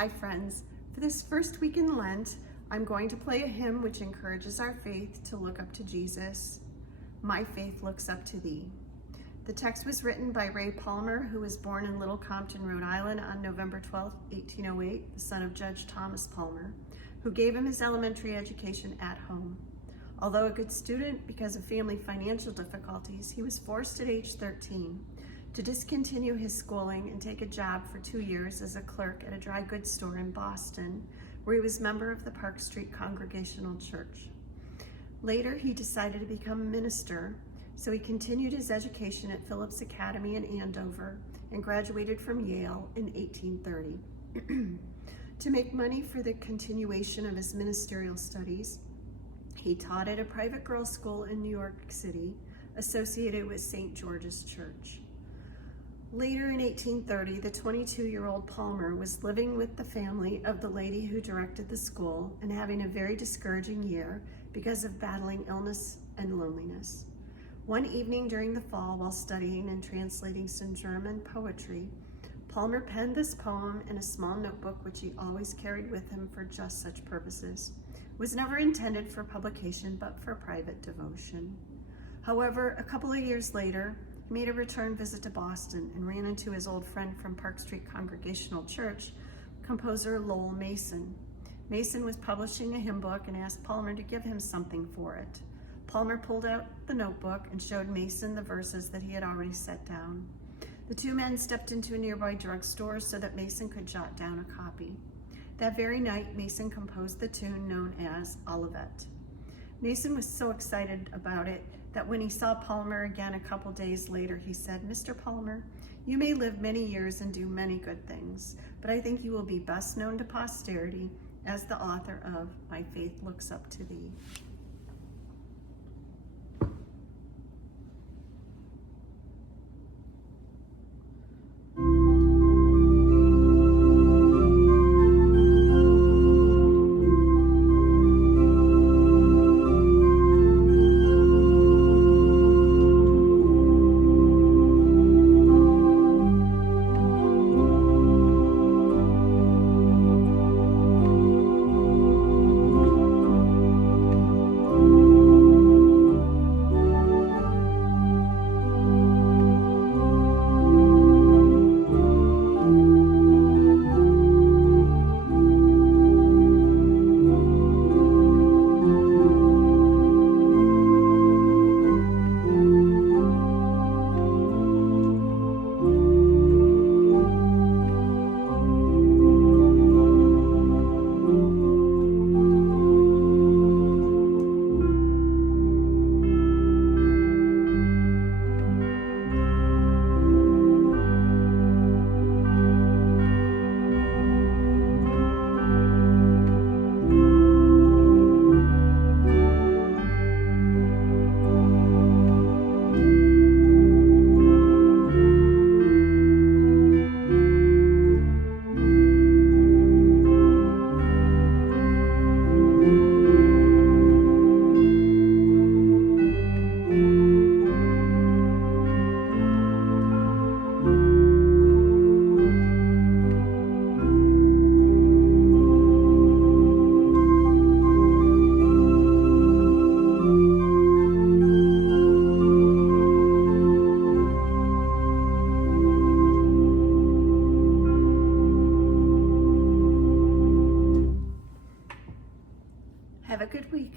Hi friends, for this first week in Lent, I'm going to play a hymn which encourages our faith to look up to Jesus. My faith looks up to thee. The text was written by Ray Palmer, who was born in Little Compton, Rhode Island on November 12, 1808, the son of Judge Thomas Palmer, who gave him his elementary education at home. Although a good student, because of family financial difficulties, he was forced at age 13 to discontinue his schooling and take a job for 2 years as a clerk at a dry goods store in Boston, where he was a member of the Park Street Congregational Church. Later, he decided to become a minister, so he continued his education at Phillips Academy in Andover and graduated from Yale in 1830. To make money for the continuation of his ministerial studies, he taught at a private girls' school in New York City associated with St. George's Church. Later in 1830, the 22-year-old Palmer was living with the family of the lady who directed the school and having a very discouraging year because of battling illness and loneliness. One evening during the fall, while studying and translating some German poetry, Palmer penned this poem in a small notebook which he always carried with him for just such purposes. It was never intended for publication, but for private devotion. However, a couple of years later, he made a return visit to Boston and ran into his old friend from Park Street Congregational Church, composer Lowell Mason. Mason was publishing a hymn book and asked Palmer to give him something for it. Palmer pulled out the notebook and showed Mason the verses that he had already set down. The two men stepped into a nearby drugstore so that Mason could jot down a copy. That very night, Mason composed the tune known as Olivet. Mason was so excited about it that when he saw Palmer again a couple days later, he said, "Mr. Palmer, you may live many years and do many good things, but I think you will be best known to posterity as the author of My Faith Looks Up to Thee." Have a good week.